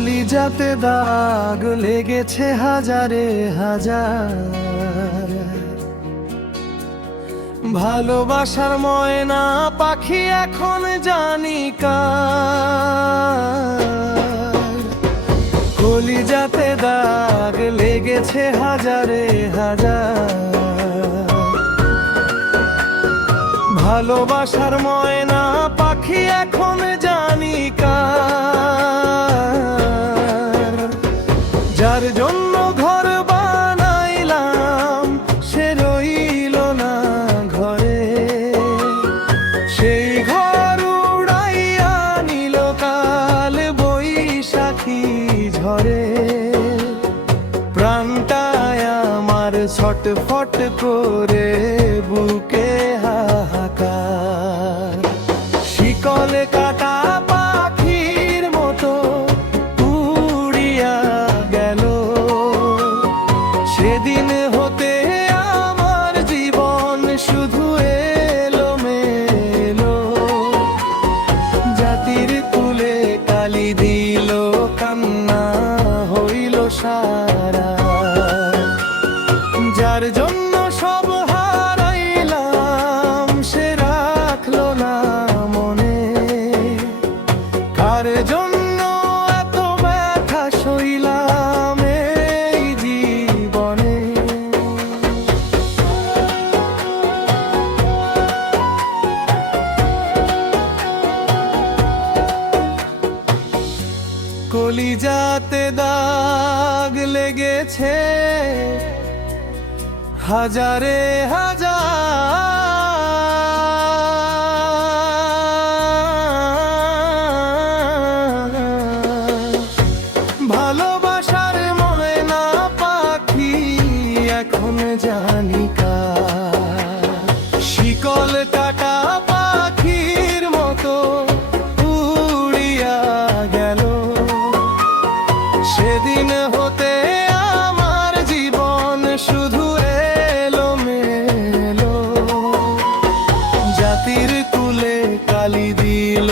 কলিজাতে দাগ লেগেছে হাজারে হাজার, ভালোবাসার ময়না পাখি এখন জানি কার। কলিজাতে দাগ লেগেছে হাজারে হাজার, ভালোবাসার ময়না পাখি এখন জানি কার। যার জন্য ঘর বানাইলাম সে রইল না ঘরে, সেই ঘর উড়াইয়া নিল কাল বৈশাখী ঝড়ে। প্রাণটায় আমার ছটফট করে বুকে হাহাকার। শিকল কাটা পাখির মতো উড়িয়া গেল, সেদিন হতে আমার জীবন শুধু এলোমেলো। জাতির কুলে কালি দিল কান্না হইল সারা, যার জন্য সব হারাইলাম সে রাখলো না মনে। কার জন্য এত ব্যথা সইলাম এই জীবনে। কলিজাতে দাগ লেগেছে হাজারে হাজার, ভালোবাসার ময়না পাখি এখন জানি কার। শিকল কাটা পাখির মতো উড়িয়া গেল, সেদিন হতে আমার জীবন শুধু এলোমেলো। জাতির কুলে কালি দিল